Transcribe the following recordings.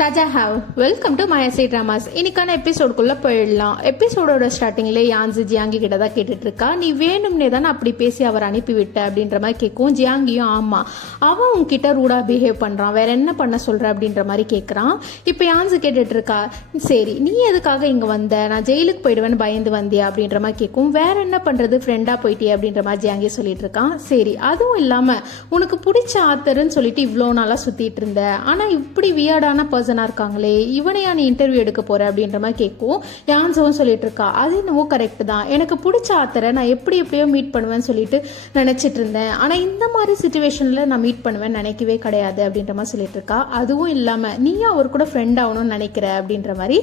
தாஜா have welcome to மயசி dramas. இன்னைக்கான எபிசோடுக்குள்ள போயிடலாம். எபிசோடோட ஸ்டார்டிங்ல யான்ஸு ஜியாங்கி கிட்ட தான் கேட்டுட்டு இருக்கா, நீ வேணும்னே தானே அப்படி பேசி அவர் அனுப்பிவிட்ட அப்படின்ற மாதிரி கேட்கும். ஜியாங்கியும் ஆமா, அவன் உன்கிட்ட ரூடா பிஹேவ் பண்றான், வேற என்ன பண்ண சொல்ற அப்படின்ற மாதிரி கேட்கறான். இப்போ யான்ஸு கேட்டுட்டு இருக்கா, சரி நீ எதுக்காக இங்க வந்த, நான் ஜெயிலுக்கு போயிடுவேன்னு பயந்து வந்தியா அப்படின்ற மாதிரி கேட்கும். வேற என்ன பண்றது, ஃப்ரெண்டா போயிட்டியா அப்படின்ற மாதிரி ஜியாங்கி சொல்லிட்டு இருக்கான். சரி அதுவும் இல்லாம உனக்கு பிடிச்ச ஆத்தருன்னு சொல்லிட்டு இவ்வளோ நாளா சுத்திட்டு இருந்த, ஆனா இப்படி வியர்டான பர்சனா இருக்காங்களே, இவனையா நீ இன்டர்வியூ எடுக்க போற அப்படின்ற மாதிரி கேட்கும். யான்ஸும் சொல்லிட்டு இருக்கா, அது என்னவோ கரெக்ட் தான், எனக்கு பிடிச்ச ஆத்தரை நான் எப்படியோ மீட் பண்ணுவேன்னு சொல்லிட்டு நினைச்சிட்டு இருந்தேன், ஆனா இந்த மாதிரி சிச்சுவேஷன்ல நான் மீட் பண்ணுவேன்னு நினைக்கவே கிடையாது அப்படின்ற மாதிரி சொல்லிட்டு இருக்கா. அதுவும் இல்லாம நீயும் அவர் கூட ஃப்ரெண்ட் ஆகணும்னு நினைக்கிற அப்படின்ற மாதிரி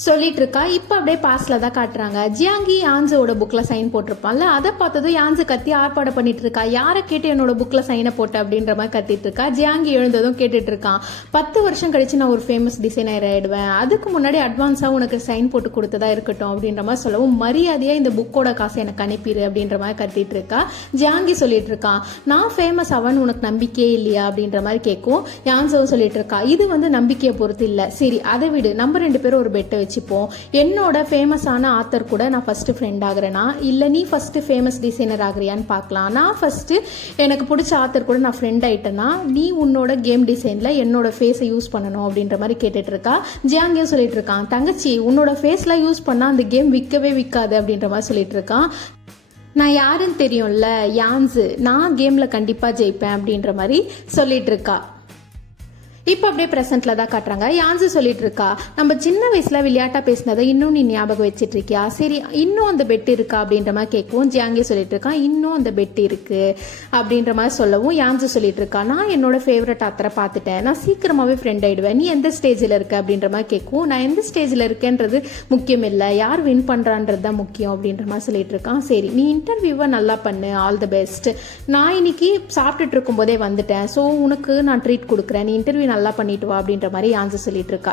சொல்லிட்டு இருக்கா. இப்போ அப்படியே பாஸ்ல தான் காட்டுறாங்க. ஜியாங்கி யான்ஸோட புக்ல சைன் போட்டிருப்பான்ல, அதை பார்த்ததும் யான்ஸு கத்தி ஆர்ப்பாடு பண்ணிட்டு இருக்கா, யாரை கேட்டு என்னோட புக்ல சைனை போட்ட அப்படின்ற மாதிரி கத்திட்டு இருக்கா. ஜியாங்கி எழுந்ததும் கேட்டுட்டு இருக்கான், 10 வருஷம் கழிச்சு நான் ஒரு ஃபேமஸ் டிசைனர் ஆயிடுவேன், அதுக்கு முன்னாடி அட்வான்ஸா உனக்கு சைன் போட்டு கொடுத்ததா இருக்கட்டும் அப்படின்ற மாதிரி சொல்லவும், மரியாதையா இந்த புக்கோட காசை எனக்கு அனுப்பிடு அப்படின்ற மாதிரி கத்திட்டு இருக்கா. ஜியாங்கி சொல்லிட்டு இருக்கான், நான் ஃபேமஸ் அவன் உனக்கு நம்பிக்கையே இல்லையா அப்படின்ற மாதிரி கேட்கும். யான்ஸும் சொல்லிட்டு இருக்கா, இது நம்பிக்கையை பொறுத்து இல்ல, சரி அதை விடு, நம்ம 2 பேரும் ஒரு பெட்டை வச்சுப்போம், என்னோட ஃபேமஸான ஆத்தர் கூட நான் ஃபர்ஸ்ட் ஃப்ரெண்ட் ஆகுறேனா இல்ல நீ ஃபர்ஸ்ட் ஃபேமஸ் டிசைனர் ஆகுறியான்னு பார்க்கலாம், நான் ஃபர்ஸ்ட் எனக்கு பிடிச்ச ஆத்தர் கூட நான் ஃப்ரெண்ட் ஆயிட்டேன்னா நீ உன்னோட கேம் டிசைன்ல என்னோட ஃபேஸை யூஸ் பண்ணணும் அப்படின்ற மாதிரி கேட்டுட்டு இருக்கா. ஜியாங்கியும் சொல்லிட்டு இருக்கான், தங்கச்சி உன்னோட ஃபேஸ்ல யூஸ் பண்ணா அந்த கேம் விற்கவே விற்காது அப்படின்ற மாதிரி சொல்லிட்டு இருக்கான். நான் யாருன்னு தெரியும்ல யான்ஸு, நான் கேம்ல கண்டிப்பா ஜெயிப்பேன் அப்படின்ற மாதிரி சொல்லிட்டு இருக்கா. இப்போ அப்படியே ப்ரெசென்ட்ல தான் காட்டுறாங்க. யான்ஸு சொல்லிட்டு இருக்கா, நம்ம சின்ன வயசுல விளையாட்டா பேசினதை இன்னும் நீ ஞாபகம் வச்சிட்டு இருக்கியா, சரி இன்னும் அந்த பெட் இருக்கா அப்படின்ற மாதிரி கேட்கும். ஜியாங்கி சொல்லிட்டு இருக்கான், இன்னும் அந்த பெட் இருக்கு அப்படின்ற மாதிரி சொல்லவும், யான்ஸு சொல்லிட்டு இருக்கா, நான் என்னோட ஃபேவரட் ஆத்தரை பார்த்துட்டேன், நான் சீக்கிரமாவே ஃப்ரெண்ட் ஆயிடுவேன், நீ எந்த ஸ்டேஜில் இருக்க அப்படின்ற மாதிரி கேட்கும். நான் எந்த ஸ்டேஜில் இருக்கேன்றது முக்கியம் இல்லை, யார் வின் பண்றான்றது தான் முக்கியம் அப்படின்ற மாதிரி சொல்லிட்டு இருக்கான். சரி நீ இன்டர்வியூவை நல்லா பண்ணு, ஆல் தி பெஸ்ட், நான் இன்னைக்கு சாப்பிட்டுட்டு இருக்கும் போதே வந்துட்டேன், ஸோ உனக்கு நான் ட்ரீட் கொடுக்குறேன், நீ இன்டர்வியூ நல்லா பண்ணிட்டு வா அப்படின்ற மாதிரி யான்ஸு சொல்லிட்டு இருக்கா.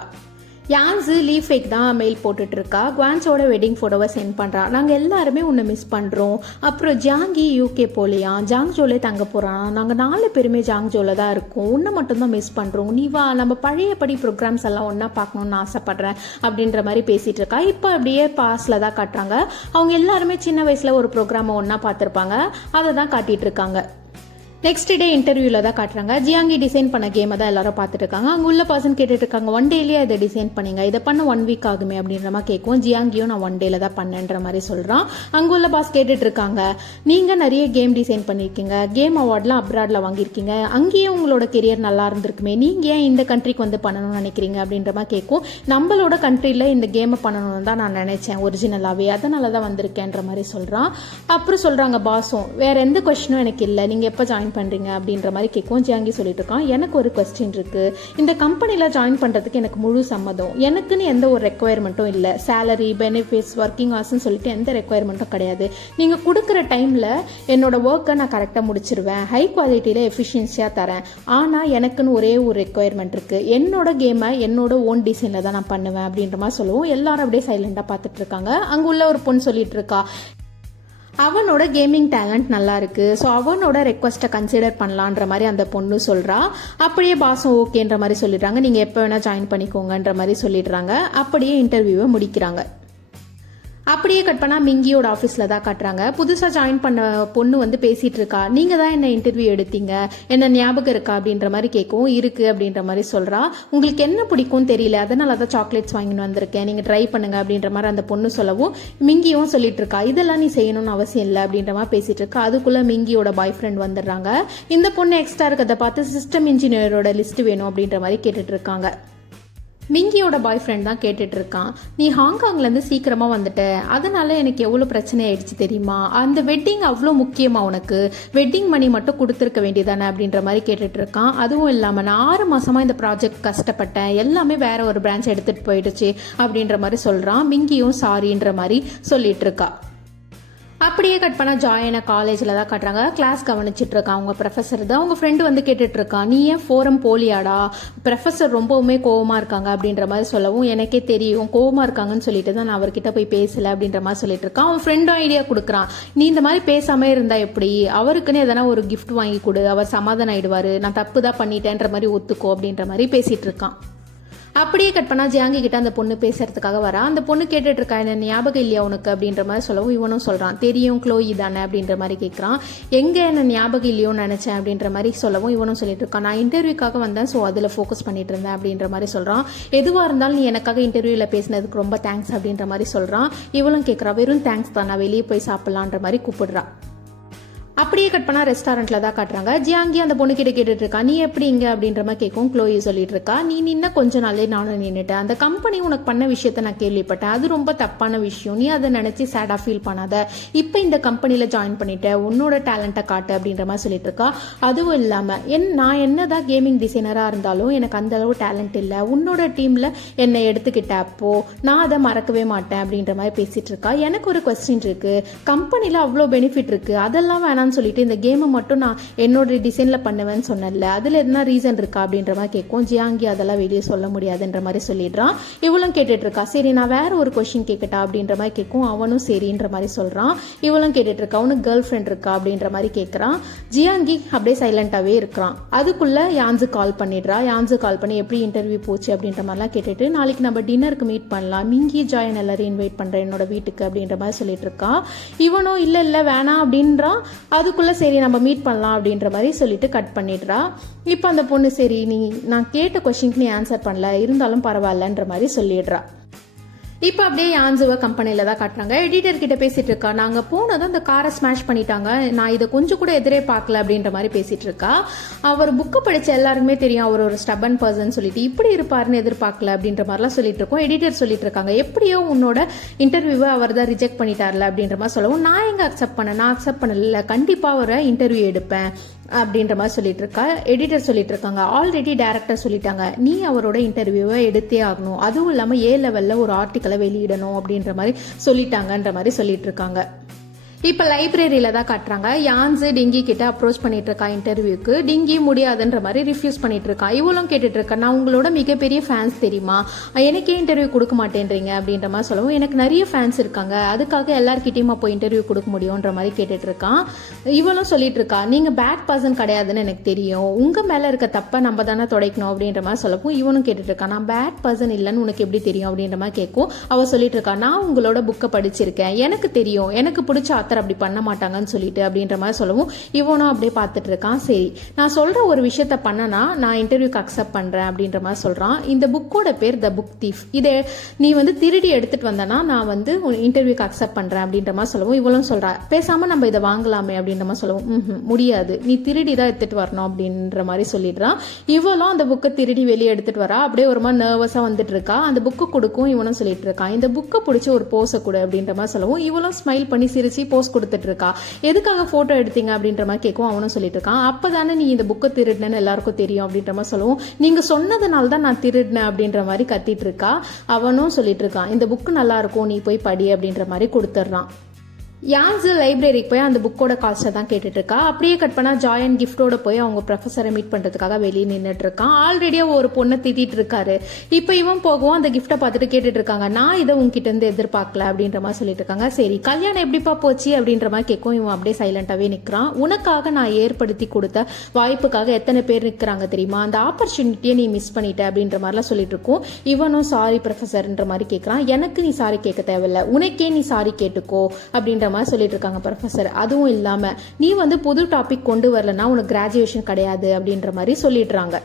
யான்ஸு லீவ் ஃபேக் தான் மெயில் போட்டுட்டு இருக்கா. குவான்ஸோட வெட்டிங் ஃபோட்டோவை சென்ட் பண்ணுறா, நாங்கள் எல்லாருமே உன்னை மிஸ் பண்ணுறோம், அப்புறம் ஜியாங்கி யூகே போலையா, ஜாங்ஜோலே தங்க போகிறான், நாங்கள் 4 பேருமே ஜாங்ஜோவில் தான் இருக்கோம், உன்னை மட்டும்தான் மிஸ் பண்ணுறோம், நீ வா நம்ம பழையபடி ப்ரோக்ராம்ஸ் எல்லாம் ஒன்றா பார்க்கணுன்னு ஆசைப்படுறேன் அப்படின்ற மாதிரி பேசிகிட்டு இருக்கா. இப்போ அப்படியே பாஸில் தான் காட்டுறாங்க. அவங்க எல்லாருமே சின்ன வயசில் ஒரு ப்ரோக்ராமை ஒன்றா பார்த்துருப்பாங்க, அதை தான் காட்டிகிட்டு இருக்காங்க. நெக்ஸ்ட் டே இன்டர்வியூல தான் காட்டுறாங்க. ஜியாங்கி டிசைன் பண்ண கேமை தான் எல்லாரும் பார்த்துட்டு இருக்காங்க. அங்கே உள்ள பர்சன் கேட்டுட்டு இருக்காங்க, 1 டேலேயே இதை டிசைன் பண்ணீங்க, இதை பண்ண 1 வீக் ஆகுமே அப்படின்ற மாதிரி கேட்கும். ஜியாங்கியும் நான் 1 டேல தான் பண்ணேன்ற மாதிரி சொல்றான். அங்கே உள்ள பாஸ் கேட்டுட்டு இருக்காங்க, நீங்க நிறைய கேம் டிசைன் பண்ணிருக்கீங்க, கேம் அவார்ட்லாம் அப்ராட்ல வாங்கியிருக்கீங்க, அங்கேயே உங்களோட கெரியர் நல்லா இருந்திருக்குமே, நீங்க ஏன் இந்த கண்ட்ரிக்கு வந்து பண்ணணும்னு நினைக்கிறீங்க அப்படின்ற மாதிரி கேட்கும். நம்மளோட கண்ட்ரில இந்த கேமை பண்ணணும்னு தான் நான் நினைச்சேன் ஒரிஜினலாவே, அதனால தான் வந்திருக்கேன்ற மாதிரி சொல்றான். அப்புறம் சொல்றாங்க பாஸும், வேற எந்த கொஸ்டினும் எனக்கு இல்லை, நீங்க எப்போ ஜாயின் பண்றீங்க அப்படின்ற மாதிரி கேட்கும். ஜியாங்கி சொல்லிட்டு இருக்கான், எனக்கு ஒரு கொஸ்டின் இருக்கு, இந்த கம்பெனில ஜாயின் பண்றதுக்கு எனக்கு முழு சம்மதம், எனக்குன்னு எந்த ஒரு ரெக்குவயர்மெண்ட்டும் இல்லை, சேலரி பெனிஃபிட்ஸ் ஒர்க்கிங் ஹவர்ஸ்னு சொல்லிட்டு எந்த ரெக்குவயர்மெண்ட்டும் கிடையாது, நீங்க கொடுக்குற டைம்ல என்னோட ஒர்க்கை நான் கரெக்டாக முடிச்சிருவேன், ஹை குவாலிட்டியில எஃபிஷியன்சியா தரேன், ஆனா எனக்குன்னு ஒரே ஒரு ரெக்குவயர்மெண்ட் இருக்கு, என்னோட கேமை என்னோட ஓன் டிசைன்ல தான் நான் பண்ணுவேன் அப்படின்ற மாதிரி சொல்லுவோம். எல்லாரும் அப்படியே சைலண்டா பார்த்துட்டு இருக்காங்க. அங்க உள்ள ஒரு பொண்ணு சொல்லிட்டு இருக்கா, அவனோட கேமிங் டேலண்ட் நல்லா இருக்கு, ஸோ அவனோட ரெக்வஸ்ட்டை கன்சிடர் பண்ணலான்ற மாதிரி அந்த பொண்ணு சொல்றா. அப்படியே பாஸும் ஓகேன்ற மாதிரி சொல்லிடுறாங்க, நீங்க எப்போ வேணா ஜாயின் பண்ணிக்கோங்கன்ற மாதிரி சொல்லிடுறாங்க. அப்படியே இன்டர்வியூவை முடிக்கிறாங்க. அப்படியே கட் பண்ணா மிங்கியோட ஆஃபீஸில் தான் காட்டுறாங்க. புதுசாக ஜாயின் பண்ண பொண்ணு பேசிட்டு இருக்கா, நீங்கள் தான் என்ன இன்டர்வியூ எடுத்தீங்க, என்ன ஞாபகம் இருக்கா அப்படின்ற மாதிரி கேட்கும். இருக்கு அப்படின்ற மாதிரி சொல்கிறா. உங்களுக்கு என்ன பிடிக்கும்னு தெரியல, அதனால தான் சாக்லேட்ஸ் வாங்கிட்டு வந்திருக்கேன், நீங்கள் ட்ரை பண்ணுங்க அப்படின்ற மாதிரி அந்த பொண்ணு சொல்லவும், மிங்கியும் சொல்லிட்டு இருக்கா, இதெல்லாம் நீ செய்யணும்னு அவசியம் இல்லை அப்படின்ற மாதிரி பேசிட்டு இருக்கா. அதுக்குள்ள மிங்கியோட பாய் ஃப்ரெண்ட் வந்துடுறாங்க. இந்த பொண்ணு எக்ஸ்ட்ரா இருக்கிறத பார்த்து சிஸ்டம் இன்ஜினியரோட லிஸ்ட் வேணும் அப்படின்ற மாதிரி கேட்டுட்டு இருக்காங்க. மிங்கியோட பாய் ஃப்ரெண்ட் தான் கேட்டுட்டு இருக்கான், நீ ஹாங்காங்லேருந்து சீக்கிரமா வந்துட்ட, அதனால எனக்கு எவ்வளோ பிரச்சனை ஆயிடுச்சு தெரியுமா, அந்த வெட்டிங் அவ்வளோ முக்கியமா, உனக்கு வெட்டிங் மணி மட்டும் கொடுத்துருக்க வேண்டியதானே அப்படின்ற மாதிரி கேட்டுட்டு இருக்கான். அதுவும் இல்லாமல் நான் 6 மாசமா இந்த ப்ராஜெக்ட் கஷ்டப்பட்டேன், எல்லாமே வேற ஒரு பிரான்ச் எடுத்துட்டு போயிடுச்சு அப்படின்ற மாதிரி சொல்றான். மிங்கியும் சாரின்ற மாதிரி சொல்லிட்டு இருக்கா. அப்படியே கட் பண்ண ஜாயின காலேஜில் தான் காட்டுறாங்க. கிளாஸ் கவனிச்சிட்டு இருக்கான் அவங்க ப்ரொஃபஸர் தான். அவங்க ஃப்ரெண்டு கேட்டுட்டு இருக்கான், நீ ஏன் ஃபோரம் போலியாடா, ப்ரொஃபஸர் ரொம்பவுமே கோவமா இருக்காங்க அப்படின்ற மாதிரி சொல்லவும், எனக்கே தெரியும் கோவமா இருக்காங்கன்னு சொல்லிட்டு தான் நான் அவர்கிட்ட போய் பேசல அப்படின்ற மாதிரி சொல்லிட்டு இருக்கான். அவன் ஃப்ரெண்டும் ஐடியா கொடுக்குறான், நீ இந்த மாதிரி பேசாம இருந்தா எப்படி, அவருக்குன்னு எதனா ஒரு கிஃப்ட் வாங்கி கொடு, அவர் சமாதானம் ஆயிடுவாரு, நான் தப்பு தான் பண்ணிட்டேன்ற மாதிரி ஒத்துக்கோ அப்படின்ற மாதிரி பேசிட்டு இருக்கான். அப்படியே கட் பண்ணா ஜியாங்கி கிட்ட அந்த பொண்ணு பேசுறதுக்காக வரா. அந்த பொண்ணு கேட்டுட்டு இருக்கா, என்ன ஞாபகம் இல்லையா உனக்கு அப்படின்ற மாதிரி சொல்லவும் இவனும் சொல்றான், தெரியும் க்ளோயி தானே அப்படின்ற மாதிரி கேட்கறான். எங்க என்ன ஞாபகம் இல்லையோன்னு நினைச்சேன் அப்படின்ற மாதிரி சொல்லவும் இவனும் சொல்லிட்டு இருக்கான், நான் இன்டர்வியூக்காக வந்தேன், ஸோ அதில் ஃபோக்கஸ் பண்ணிட்டு இருந்தேன் அப்படின்ற மாதிரி சொல்றான். எதுவாக இருந்தாலும் நீ எனக்காக இன்டர்வியூவில் பேசினதுக்கு ரொம்ப தேங்க்ஸ் அப்படின்ற மாதிரி சொல்றான். இவளும் கேட்கறா, வெறும் தேங்க்ஸ் தான், நான் வெளியே போய் சாப்பிடலான்ற மாதிரி கூப்பிடுறா. அப்படியே கட் பண்ணா ரெஸ்டாரண்ட்ல தான் காட்டுறாங்க. ஜியாங்கி அந்த பொண்ணு கிட்ட கேட்டுட்டு இருக்கா, நீ எப்படி இங்க அப்படின்ற மாதிரி கேட்கும். க்ளோயி சொல்லிட்டு இருக்கா, நீ நின்ன கொஞ்ச நாளே நானும் நின்னுட்டேன், அந்த கம்பெனி உனக்கு பண்ண விஷயத்த நான் கேள்விப்பட்டேன், அது ரொம்ப தப்பான விஷயம், நீ அதை நினைச்சு சேடா ஃபீல் பண்ணாத, இப்போ இந்த கம்பெனில ஜாயின் பண்ணிட்ட, உன்னோட டேலண்ட்டை காட்டு அப்படின்ற மாதிரி சொல்லிட்டு இருக்கா. அதுவும் இல்லாம நான் என்னதான் கேமிங் டிசைனரா இருந்தாலும் எனக்கு அந்த அளவு டேலண்ட் இல்லை, உன்னோட டீம்ல என்னை எடுத்துக்கிட்ட அப்போ நான் அதை மறக்கவே மாட்டேன் அப்படின்ற மாதிரி பேசிட்டு இருக்கா. எனக்கு ஒரு கொஸ்டின் இருக்கு, கம்பெனில அவ்வளோ பெனிஃபிட் இருக்கு, அதெல்லாம் வேணாம் சொல்லிட்டு இந்த கேமை மட்டும் நான் என்னோட டிசைன்ல பண்ணுவேன்னு சொன்னல, அதுல என்ன ரீசன் இருக்கா அப்படின்ற மாதிரி கேட்கும். ஜியாங்கி அதெல்லாம் வெளியே சொல்ல முடியாதுன்ற மாதிரி சொல்லிடுறான். இவளும் கேட்டுட்டு இருக்கா, சரி நான் வேற ஒரு கொஸ்டின் கேட்கட்டா அப்படின்ற மாதிரி கேட்கும். அவனும் சரின்ற மாதிரி சொல்றான். இவளும் கேட்டுட்டு இருக்கா, அவனுக்கு கேர்ள் ஃப்ரெண்ட் இருக்கா அப்படின்ற மாதிரி கேட்கறான். ஜியாங்கி அப்படியே சைலண்டாவே இருக்கிறான். அதுக்குள்ள யான்ஸு கால் பண்ணிடுறா. யான்ஸு கால் பண்ணி எப்படி இன்டர்வியூ போச்சு அப்படின்ற மாதிரிலாம் கேட்டுட்டு, நாளைக்கு நம்ம டின்னருக்கு மீட் பண்ணலாம், மிங்கி ஜாயின் எல்லாரும் இன்வைட் பண்றேன் என்னோட வீட்டுக்கு அப்படின்ற மாதிரி சொல்லிட்டு இருக்கா. இவனும் இல்ல வேணாம் அப்படின்றான். அதுக்குள்ள சரி நம்ம மீட் பண்ணலாம் அப்படின்ற மாதிரி சொல்லிட்டு கட் பண்ணிடுறா. இப்போ அந்த பொண்ணு சரி நீ நான் கேட்ட கொஸ்டினுக்கு நீ ஆன்சர் பண்ணல, இருந்தாலும் பரவாயில்லன்ற மாதிரி சொல்லிடுறா. இப்போ அப்படியே யான்ஸுவை கம்பெனியில் தான் காட்டுறாங்க. எடிட்டர் கிட்ட பேசிட்டு இருக்கா, நாங்கள் போனதும் அந்த காரை ஸ்மாஷ் பண்ணிட்டாங்க, நான் இதை கொஞ்சம் கூட எதிரே பார்க்கல அப்படின்ற மாதிரி பேசிட்டு இருக்கா. அவர் புக்கை படிச்ச எல்லாருக்குமே தெரியும் அவர் ஒரு ஸ்டபன் பர்சன் சொல்லிட்டு, இப்படி இருப்பாருன்னு எதிர்பார்க்கல அப்படின்ற மாதிரிலாம் சொல்லிட்டு இருக்கோம். எடிட்டர் சொல்லிட்டு இருக்காங்க, எப்படியோ உன்னோட இன்டர்வியூவை அவர் தான் ரிஜெக்ட் பண்ணிட்டார்ல அப்படின்ற மாதிரி சொல்லவும், நான் எங்க அக்செப்ட் பண்ணேன், நான் அக்செப்ட் பண்ணல, கண்டிப்பாக அவரை இன்டர்வியூ எடுப்பேன் அப்படின்ற மாதிரி சொல்லிட்டு இருக்கா. எடிட்டர் சொல்லிட்டு இருக்காங்க, ஆல்ரெடி டைரக்டர் சொல்லிட்டாங்க நீ அவரோட இன்டர்வியூவை எடுத்தே ஆகணும், அதுவும் இல்லாமல் A லெவலில் ஒரு ஆர்டிக்கலை வெளியிடணும் அப்படின்ற மாதிரி சொல்லிட்டாங்கன்ற மாதிரி சொல்லிட்டு இருக்காங்க. இப்போ லைப்ரரியில தான் காட்டுறாங்க. யான்ஸு டிங்கி கிட்ட அப்ரோச் பண்ணிட்டு இருக்கா இன்டர்வியூக்கு. டிங்கி முடியாதுன்ற மாதிரி ரிஃப்யூஸ் பண்ணிட்டு இருக்கா. இவளும் கேட்டுட்டு இருக்கா, நான் உங்களோட மிகப்பெரிய ஃபேன்ஸ் தெரியுமா, எனக்கே இன்டர்வியூ கொடுக்க மாட்டேன்றீங்க அப்படின்ற மாதிரி சொல்லவும், எனக்கு நிறைய ஃபேன்ஸ் இருக்காங்க, அதுக்காக எல்லார்கிட்டையும் அப்போ இன்டர்வியூ கொடுக்க முடியும்ன்ற மாதிரி கேட்டுட்டு இருக்கான். இவளும் சொல்லிட்டு இருக்கா, நீங்க பேட் பர்சன் கிடையாதுன்னு எனக்கு தெரியும், உங்க மேல இருக்க தப்ப நம்ம தானே துடைக்கணும் அப்படின்ற மாதிரி சொல்லவும், இவனும் கேட்டுட்டு இருக்கா, நான் பேட் பர்சன் இல்லைன்னு உனக்கு எப்படி தெரியும் அப்படின்ற மாதிரி கேட்கும். அவ சொல்லிட்டு இருக்கா, நான் உங்களோட புக்கை படிச்சிருக்கேன், எனக்கு தெரியும், எனக்கு பிடிச்ச அப்படி பண்ண மாட்டாங்கன்னு சொல்லிட்டு அப்படின்ற மாதிரி சொல்லவும், இவனும் அப்படியே பார்த்துட்டு இருக்கான். சரி நான் சொல்ற ஒரு விஷயத்த பண்ணனா நான் இன்டர்வியூக்கு அக்செப்ட் பண்றேன் அப்படின்ற மாதிரி சொல்றான். இந்த புக்கோட பேர் த புக் தீஃப், இதை நீ திருடி எடுத்துட்டு வந்தனா நான் இன்டர்வியூக்கு அக்செப்ட் பண்றேன் அப்படின்ற மாதிரி சொல்லவும், இவளும் சொல்றா, பேசாம நம்ம இதை வாங்கலாமே அப்படின்ற மாதிரி சொல்லவும், முடியாது, நீ திருடி தான் எடுத்துட்டு வரணும் அப்படின்ற மாதிரி சொல்லிடுறான். இவளும் அந்த புக்கை திருடி வெளியே எடுத்துட்டு வரா. அப்படியே ஒரு மாதிரி நர்வஸா வந்துட்டு இருக்கா. அந்த புக்கு கொடுக்கும். இவனும் சொல்லிட்டு இருக்கான், இந்த புக்கை பிடிச்சி ஒரு போஸை கொடு அப்படின்ற மாதிரி சொல்லவும், இவளும் ஸ்மைல் பண்ணி சிரிச்சு போஸ் கொடுத்துட்டு இருக்கா. எதுக்காக போட்டோ எடுத்தீங்க அப்படின்ற மாதிரி கேட்கும். அவனும் சொல்லிட்டு இருக்கான், அப்பதானே நீ இந்த புக்கை திருடினு எல்லாருக்கும் தெரியும் அப்படின்ற மாதிரி சொல்லவும், நீங்க சொன்னதுனால தான் நான் திருடினேன் அப்படின்ற மாதிரி கத்திட்டு இருக்கா. அவனும் சொல்லிட்டு இருக்கான், இந்த புக்கு நல்லா இருக்கும், நீ போய் படி அப்படின்ற மாதிரி கொடுத்துட்றான். யான்ஸு லைப்ரரிக்கு போய் அந்த புக்கோட காஸ்ட்டை தான் கேட்டுட்டு இருக்கா. அப்படியே கட் பண்ணா ஜாயன் கிஃப்டோட போய் அவங்க ப்ரொஃபஸரை மீட் பண்றதுக்காக வெளியே நின்றுட்டு இருக்கான். ஆல்ரெடியா ஒரு பொண்ணை திட்டிட்டு இருக்காரு. இப்போ இவன் போகவும் அந்த கிஃப்டை பார்த்துட்டு கேட்டுட்டு இருக்காங்க, நான் இதை உங்ககிட்ட இருந்து எதிர்பார்க்கல அப்படின்ற மாதிரி சொல்லிட்டு இருக்காங்க. சரி கல்யாணம் எப்படிப்பா போச்சு அப்படின்ற மாதிரி கேட்கும். இவன் அப்படியே சைலண்டாவே நிற்கிறான். உனக்காக நான் ஏற்படுத்தி கொடுத்த வாய்ப்புக்காக எத்தனை பேர் நிற்கிறாங்க தெரியுமா, அந்த ஆப்பர்ச்சுனிட்டியை நீ மிஸ் பண்ணிட்ட அப்படின்ற மாதிரிலாம் சொல்லிட்டு இருக்கும். இவனும் சாரி ப்ரொஃபஸர்ன்ற மாதிரி கேட்கறான். எனக்கு நீ சாரி கேட்க தேவையில்லை, உனக்கே நீ சாரி கேட்டுக்கோ அப்படின்ற மாதிரி சொல்லிட்டு இருக்காங்க ப்ரொஃபசர். அதுவும் இல்லாம நீ புது டாபிக் கொண்டு வரலன்னா உனக்கு கிராஜுவேஷன் கிடையாது அப்படின்ற மாதிரி சொல்லிடுறாங்க.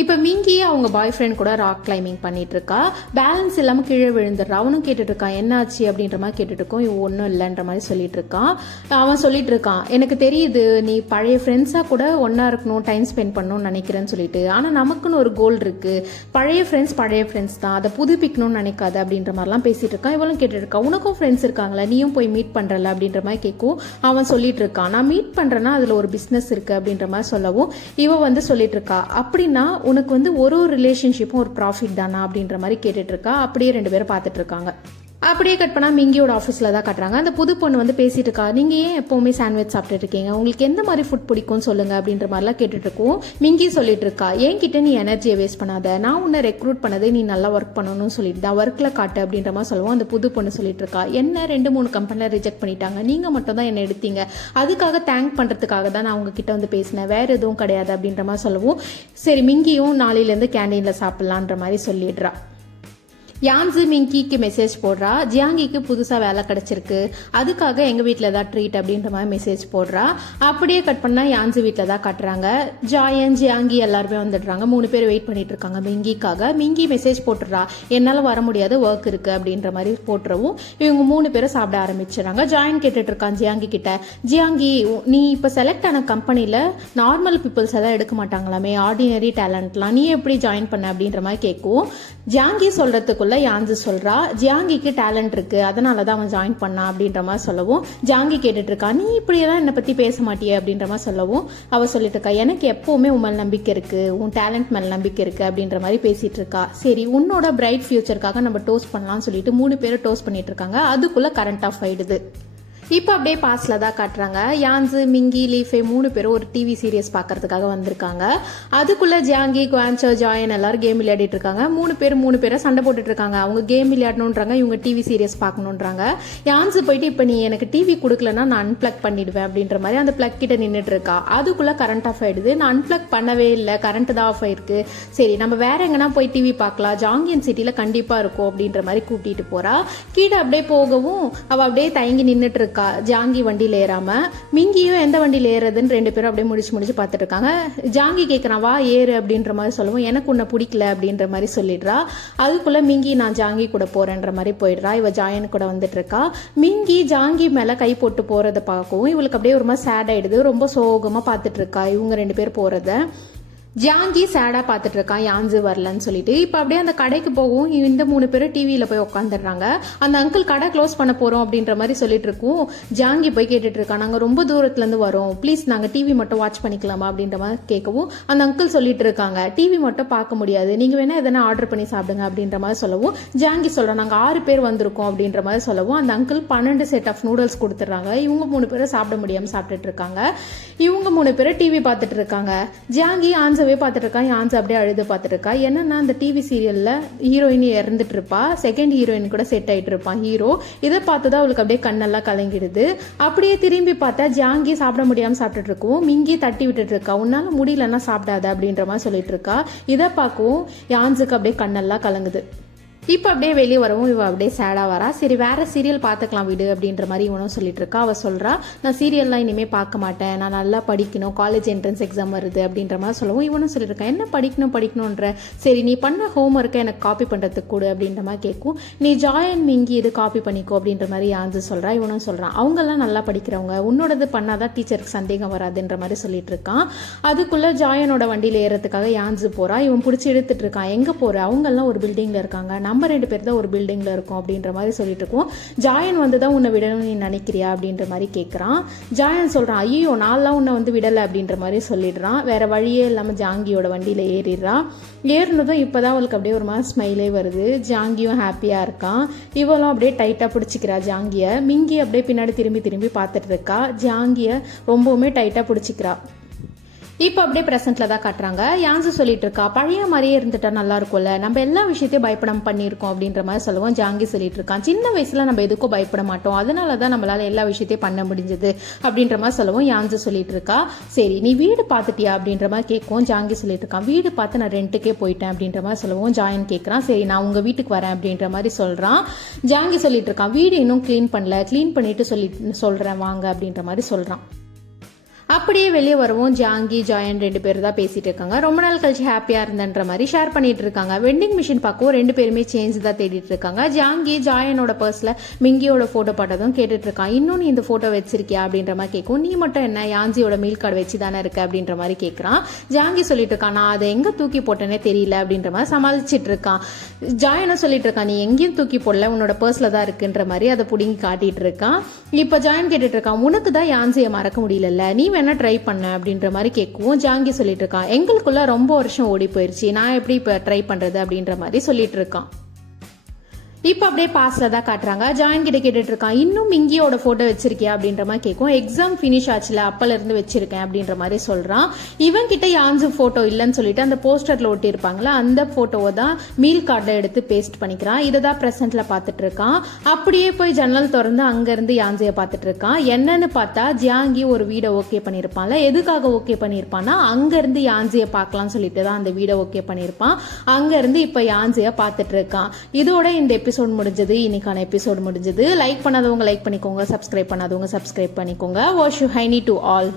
இப்போ மிங்கி அவங்க பாய் ஃப்ரெண்ட் கூட ராக் கிளைம்பிங் பண்ணிட்டு இருக்கா. பேலன்ஸ் இல்லாமல் கீழே விழுந்துடுறா. அவனும் கேட்டுட்டு இருக்கான், என்னாச்சு அப்படின்ற மாதிரி கேட்டுட்டு இருக்கோம். இவன் ஒன்றும் இல்லைன்ற மாதிரி சொல்லிட்டு இருக்கான். அவன் சொல்லிட்டு இருக்கான், எனக்கு தெரியுது நீ பழைய ஃப்ரெண்ட்ஸாக கூட ஒன்றா இருக்கணும், டைம் ஸ்பெண்ட் பண்ணணும்னு நினைக்கிறேன்னு சொல்லிட்டு, ஆனால் நமக்குன்னு ஒரு கோல் இருக்கு, பழைய ஃப்ரெண்ட்ஸ் தான், அதை புதுப்பிக்கணும்னு நினைக்காது அப்படின்ற மாதிரிலாம் பேசிட்டு இருக்கான். இவளும் கேட்டுட்டு இருக்கா, உனக்கும் ஃப்ரெண்ட்ஸ் இருக்காங்களா, நீயும் போய் மீட் பண்றல அப்படின்ற மாதிரி கேட்கும். அவன் சொல்லிட்டு இருக்கான், நான் மீட் பண்றேன்னா அதுல ஒரு பிஸ்னஸ் இருக்கு அப்படின்ற மாதிரி சொல்லவும், இவ சொல்லிட்டு இருக்கா, அப்படின்னா உனக்கு ஒரு ரிலேஷன்ஷிப்பும் ஒரு ப்ராஃபிட் தானா அப்படின்ற மாதிரி கேட்டுட்டு இருக்கா. அப்படியே ரெண்டு பேரும் பார்த்துட்டு இருக்காங்க. அப்படியே கட் பண்ணால் மிங்கியோட ஆஃபீஸில் தான் கட்டுறாங்க. அந்த புது பொண்ணு வந்து பேசிட்டு இருக்கா, நீங்கள் ஏன் எப்போவுமே சாண்ட்விச் சாப்பிட்டுட்டு இருக்கீங்க, உங்களுக்கு எந்த மாதிரி ஃபுட் பிடிக்கும்னு சொல்லுங்க அப்படின்ற மாதிரிலாம் கேட்டுட்டு இருக்கோம். மிங்கி சொல்லிட்டு இருக்கா, என்கிட்ட நீ எனர்ஜியை வேஸ்ட் பண்ணாத, நான் உன்னை ரெக்ரூட் பண்ணது நீ நல்லா ஒர்க் பண்ணணும்னு சொல்லிட்டு தான் ஒர்க்கில் காட்டு அப்படின்ற மாதிரி சொல்லுவோம். அந்த புது பொண்ணு சொல்லிட்டு இருக்கா, என்ன 2-3 கம்பெனியில் ரிஜெக்ட் பண்ணிட்டாங்க, நீங்கள் மட்டும் தான் என்ன எடுத்தீங்க, அதுக்காக தேங்க் பண்ணுறதுக்காக தான் நான் உங்ககிட்ட வந்து பேசினேன், வேறு எதுவும் கிடையாது அப்படின்ற மாதிரி சொல்லுவோம். சரி மிங்கியும் நாளையிலேருந்து கேண்டீனில் சாப்பிட்லான்ற மாதிரி சொல்லிடுறா. யான்ஸு மிங்கிக்கு மெசேஜ் போடுறா, ஜியாங்கிக்கு புதுசாக வேலை கிடச்சிருக்கு, அதுக்காக எங்கள் வீட்டில் தான் ட்ரீட் அப்படின்ற மாதிரி மெசேஜ் போடுறா. அப்படியே கட் பண்ணால் யான்ஸு வீட்டில் தான் கட்டுறாங்க. ஜாயன் ஜியாங்கி எல்லாருமே வந்துடுறாங்க. 3 பேர் வெயிட் பண்ணிட்டு இருக்காங்க மிங்கிக்காக. மிங்கி மெசேஜ் போட்டுடுறா, என்னால் வர முடியாது, ஒர்க் இருக்குது அப்படின்ற மாதிரி போட்டுறவும் இவங்க 3 பேரும் சாப்பிட ஆரம்பிச்சிடறாங்க. ஜாயன் கேட்டுட்டு இருக்கான் ஜியாங்கி கிட்ட, ஜியாங்கி நீ இப்போ செலக்ட் ஆன கம்பெனியில் நார்மல் பீப்புள்ஸ் எல்லாம் எடுக்க மாட்டாங்களாமே, ஆர்டினரி டேலண்ட்லாம், நீ எப்படி ஜாயின் பண்ண அப்படின்ற மாதிரி கேட்கும். ஜியாங்கி சொல்றதுக்குள்ள யான்ஸு சொல்றா, ஜியாங்கிக்கு டேலண்ட் இருக்கு, அதனால தான் அவன் ஜாயின் பண்ணான் அப்படின்ற மாதிரி சொல்லவும் ஜியாங்கி கேட்டுட்டு இருக்கா, நீ இப்படியெல்லாம் என்னை பத்தி பேச மாட்டியே அப்படின்ற மாதிரி சொல்லவும் அவ சொல்லிட்டு இருக்கா, எனக்கு எப்பவுமே உன் மேல் நம்பிக்கை இருக்கு, உன் டேலண்ட் மேல் நம்பிக்கை இருக்கு அப்படின்ற மாதிரி பேசிட்டு இருக்கா. சரி உன்னோட பிரைட் ஃபியூச்சருக்காக நம்ம டோஸ்ட் பண்ணலாம்னு சொல்லிட்டு 3 பேரும் டோஸ்ட் பண்ணிட்டு இருக்காங்க. அதுக்குள்ள கரண்ட் ஆஃப் ஆயிடுது. இப்போ அப்படியே பாஸ்டில் தான் காட்டுறாங்க. யான்ஸு மிங்கி லீஃபே 3 பேரும் ஒரு டிவி சீரியஸ் பார்க்கறதுக்காக வந்திருக்காங்க. அதுக்குள்ளே ஜியாங்கி குவான்சோ ஜாயன் எல்லாரும் கேம் விளையாடிட்டு இருக்காங்க. 3 பேரை சண்டை போட்டுட்டு இருக்காங்க. அவங்க கேம் விளையாடணுன்றாங்க, இவங்க டிவி சீரியஸ் பார்க்கணுன்றாங்க. யான்ஸு போயிட்டு இப்போ நீ எனக்கு டிவி கொடுக்கலன்னா நான் அன்பிளக் பண்ணிடுவேன் அப்படின்ற மாதிரி அந்த பிளக் கிட்ட நின்றுட்டு இருக்கா. அதுக்குள்ளே கரண்ட் ஆஃப் ஆயிடுது. நான் அன்பிளக் பண்ணவே இல்லை, கரண்ட் தான் ஆஃப் ஆயிருக்கு. சரி நம்ம வேற எங்கன்னா போய் டிவி பார்க்கலாம், ஜாங்கியன் சிட்டியில் கண்டிப்பாக இருக்கும் அப்படின்ற மாதிரி கூட்டிகிட்டு போறா. கீழே அப்படியே போகவும் அவள் அப்படியே தயங்கி நின்றுட்டு இருக்கா. ஜாங்கி வண்டியில் ஏறாம, மிங்கியும் எந்த வண்டியில் ஏறதுன்னு 2 பேரும் அப்படியே முடிச்சு பார்த்துட்டு இருக்காங்க. ஜாங்கி கேட்குறான், வா ஏறு அப்படின்ற மாதிரி சொல்லவும் எனக்கு உன்னை பிடிக்கல அப்படின்ற மாதிரி சொல்லிடுறா. அதுக்குள்ள மிங்கி நான் ஜாங்கி கூட போறேன்ற மாதிரி போயிடுறா. இவ ஜாயன் கூட வந்துட்டு இருக்கா. மிங்கி ஜாங்கி மேல கை போட்டு போறதை பார்க்கவும் இவளுக்கு அப்படியே ஒரு மாதிரி சேட் ஆயிடுது. ரொம்ப சோகமா பார்த்துட்டு இருக்கா இவங்க 2 பேர் போறத. ஜாங்கி சேடாக பார்த்துட்டு இருக்கான் யான்ஸு வரலன்னு சொல்லிட்டு. இப்போ அப்படியே அந்த கடைக்கு போகும். இந்த 3 பேரும் டிவியில் போய் உட்காந்துடுறாங்க. அந்த அங்கிள் கடை க்ளோஸ் பண்ண போகிறோம் அப்படின்ற மாதிரி சொல்லிட்டு இருக்கோம். ஜாங்கி போய் கேட்டுட்டு இருக்கா, நாங்கள் ரொம்ப தூரத்துலேருந்து வரோம், ப்ளீஸ் நாங்கள் டிவி மட்டும் வாட்ச் பண்ணிக்கலாமா அப்படின்ற மாதிரி கேட்கவும் அந்த அங்கிள் சொல்லிட்டு இருக்காங்க, டிவி மட்டும் பார்க்க முடியாது, நீங்கள் வேணா எதனா ஆர்டர் பண்ணி சாப்பிடுங்க அப்படின்ற மாதிரி சொல்லவும் ஜாங்கி சொல்கிறோம், நாங்கள் 6 பேர் வந்திருக்கோம் அப்படின்ற மாதிரி சொல்லவும் அந்த அங்கிள் 12 செட் ஆஃப் நூடுல்ஸ் கொடுத்துட்றாங்க. இவங்க 3 பேரும் சாப்பிட முடியாமல் சாப்பிட்டுட்டு இருக்காங்க. இவங்க 3 பேரும் டிவி பார்த்துட்டு இருக்காங்க. ஜாங்கி ஆன்சவே பார்த்துட்டு இருக்கான். யான்ஸ் அப்படியே அழுது பார்த்துட்டு இருக்கா. என்னன்னா அந்த டிவி சீரியல்ல ஹீரோயின் இறந்துட்டு இருப்பா, செகண்ட் ஹீரோயின் கூட செட் ஆயிட்டு இருப்பான் ஹீரோ. இதை பார்த்துதான் அவளுக்கு அப்படியே கண்ணெல்லாம் கலங்கிடுது. அப்படியே திரும்பி பார்த்தா ஜாங்கி சாப்பிட முடியாம சாப்பிட்டுட்டு இருக்கும். மிங்கி தட்டி விட்டுட்டு இருக்கா, உன்னால முடியலன்னா சாப்பிடாத அப்படின்ற மாதிரி சொல்லிட்டு இருக்கா. இதை பார்க்கவும் யான்ஸுக்கு அப்படியே கண்ணெல்லாம் கலங்குது. இப்போ அப்படியே வெளியே வரவும் இவ அப்படியே சேடாக வரா. சரி வேற சீரியல் பார்த்துக்கலாம் விடு அப்படின்ற மாதிரி இவனும் சொல்லிட்டு இருக்கா. அவள் சொல்கிறா, நான் சீரியல்லாம் இனிமேல் பார்க்க மாட்டேன், நான் நல்லா படிக்கணும், காலேஜ் என்ட்ரன்ஸ் எக்ஸாம் வருது அப்படின்ற மாதிரி சொல்லவும் இவனும் சொல்லிட்டு இருக்கா, என்ன படிக்கணுன்ற, சரி நீ பண்ண ஹோம் ஒர்க்கை எனக்கு காப்பி பண்ணுறதுக்கு கூட அப்படின்ற மாதிரி கேட்கும். நீ ஜாயன் மிங்கி இது காப்பி பண்ணிக்கோ அப்படின்ற மாதிரி யான்ஸு சொல்கிறா. இவனும் சொல்கிறான், அவங்கெல்லாம் நல்லா படிக்கிறவங்க, உன்னோடது பண்ணாதான் டீச்சருக்கு சந்தேகம் வராதுன்ற மாதிரி சொல்லிட்டு இருக்கான். அதுக்குள்ளே ஜாயனோட வண்டியில் ஏறதுக்காக யான்ஸு போகிறா. இவன் பிடிச்சி எடுத்துட்டு இருக்கான், எங்கே போகிற, அவங்கெல்லாம் ஒரு பில்டிங்கில் இருக்காங்க, நம்ம 2 பேர் தான் ஒரு பில்டிங்ல இருக்கும் அப்படின்ற மாதிரி சொல்லிட்டு இருக்கோம். ஜாயன் வந்து தான் உன்னை விடணும்னு நீ நினைக்கிறியா அப்படின்ற மாதிரி கேட்குறான். ஜாயன் சொல்றான், ஐயோ நான்லாம் உன்னை வந்து விடலை அப்படின்ற மாதிரி சொல்லிடுறான். வேற வழியே இல்லாமல் ஜாங்கியோட வண்டியில ஏறிடுறான். ஏறினதும் இப்போதான் அவளுக்கு அப்படியே ஒரு மாதிரி ஸ்மைலே வருது. ஜாங்கியும் ஹாப்பியா இருக்கான். இவளும் அப்படியே டைட்டா பிடிச்சிக்கிறா ஜாங்கிய. மிங்கி அப்படியே பின்னாடி திரும்பி பார்த்துட்டு இருக்கா. ஜாங்கிய ரொம்பவுமே டைட்டா பிடிச்சிக்கிறா. இப்போ அப்படியே ப்ரெசென்ட்டில் தான் காட்டுறாங்க. யான்ஸு சொல்லிட்டு இருக்கா, பழைய மாதிரியே இருந்துட்டா நல்லா இருக்கும்ல, நம்ம எல்லா விஷயத்தையும் பயப்படாம பண்ணியிருக்கோம் அப்படின்ற மாதிரி சொல்லுவோம். ஜாங்கி சொல்லிட்டு இருக்கான், சின்ன வயசுல நம்ம எதுக்கும் பயப்பட மாட்டோம், அதனால தான் நம்மளால எல்லா விஷயத்தையும் பண்ண முடிஞ்சது அப்படின்ற மாதிரி சொல்லுவோம். யான்ஸு சொல்லிட்டு இருக்கா, சரி நீ வீடு பார்த்துட்டியா அப்படின்ற மாதிரி கேட்கும். ஜாங்கி சொல்லிட்டு இருக்கான், வீடு பார்த்து நான் ரெண்ட்டுக்கே போயிட்டேன் அப்படின்ற மாதிரி சொல்லுவோம். ஜாயன் கேட்குறான், சரி நான் உங்க வீட்டுக்கு வரேன் அப்படின்ற மாதிரி சொல்றான். ஜாங்கி சொல்லிட்டு இருக்கான், வீடு இன்னும் க்ளீன் பண்ணல, க்ளீன் பண்ணிட்டு சொல்றேன் வாங்க அப்படின்ற மாதிரி சொல்றான். அப்படியே வெளியே வருவோம். ஜாங்கி ஜாயன் 2 பேர் தான் பேசிட்டு இருக்காங்க. ரொம்ப நாள் கழிச்சு ஹாப்பியா இருந்தன்ற மாதிரி ஷேர் பண்ணிட்டு இருக்காங்க. வெண்டிங் மிஷின் பார்க்கவும் 2 பேருமே சேஞ்ச் தான் தேடிட்டு இருக்காங்க. ஜாங்கி ஜாயனோட பர்ஸ்ல மிங்கியோட போட்டோ பார்த்ததும் கேட்டுட்டு இருக்கான், இன்னும் நீ இந்த போட்டோ வச்சிருக்கியா அப்படின்ற மாதிரி கேட்கும். நீ மட்டும் என்ன யான்சியோட மீல் கார்டு வச்சு தானே இருக்க அப்படின்ற மாதிரி கேட்கறான். ஜாங்கி சொல்லிட்டு இருக்கான், நான் அதை எங்க தூக்கி போட்டேனே தெரியல அப்படின்ற மாதிரி சமாளிச்சிட்டு இருக்கான். ஜாயனும் சொல்லிட்டு இருக்கான், நீ எங்கேயும் தூக்கி போடல, உன்னோட பர்ஸ்ல தான் இருக்குன்ற மாதிரி அதை புடிங்கி காட்டிட்டு இருக்கான். இப்ப ஜாயன் கேட்டுட்டு இருக்கான், உனக்கு தான் யான்சியை மறக்க முடியல, நீ வேணா ட்ரை பண்ண அப்படின்ற மாதிரி கேட்கவும் ஜாங்கி சொல்லிட்டு இருக்கான், எங்களுக்குள்ள ரொம்ப வருஷம் ஓடி போயிருச்சு, நான் எப்படி இப்ப ட்ரை பண்றது அப்படின்ற மாதிரி சொல்லிட்டு இருக்கான். இப்போ அப்படியே பாஸ்ல தான் காட்டுறாங்க. ஜாயின் கிட்ட கேட்டுட்டு இருக்கான், இன்னும் மிங்கியோட போட்டோ வச்சிருக்கியா அப்படின்ற மாதிரி கேட்கும். எக்ஸாம் ஃபினிஷ் ஆச்சுல, அப்பல இருந்து வச்சிருக்கேன் அப்படின்ற மாதிரி சொல்றான். இவன் கிட்ட யான்சு போட்டோ இல்லைன்னு சொல்லிட்டு அந்த போஸ்டர்ல ஒட்டி இருப்பாங்களா, அந்த போட்டோவை தான் மீல் கார்டில் எடுத்து பேஸ்ட் பண்ணிக்கிறான். இதை தான் பிரசன்ட்ல பார்த்துட்டு இருக்கான். அப்படியே போய் ஜன்னல் திறந்து அங்க இருந்து யான்சியை பார்த்துட்டு இருக்கான். என்னன்னு பார்த்தா ஜியாங்கி ஒரு வீடை ஓகே பண்ணியிருப்பான்ல. எதுக்காக ஓகே பண்ணியிருப்பான்னா அங்க இருந்து யான்சியை பார்க்கலாம்னு சொல்லிட்டு தான் அந்த வீடை ஓகே பண்ணியிருப்பான். அங்க இருந்து இப்ப யான்சியை பார்த்துட்டு இருக்கான். இதோட இந்த எபிசோட் முடிஞ்சது. இன்னைக்கான எபிசோட் முடிஞ்சது. லைக் பண்ணாதவங்க லைக் பண்ணிக்கோங்க, சப்ஸ்கிரைப் பண்ணாதவங்க சப்ஸ்கிரைப் பண்ணிக்கோங்க. வாஷ் யூ ஹைனி டு ஆல்.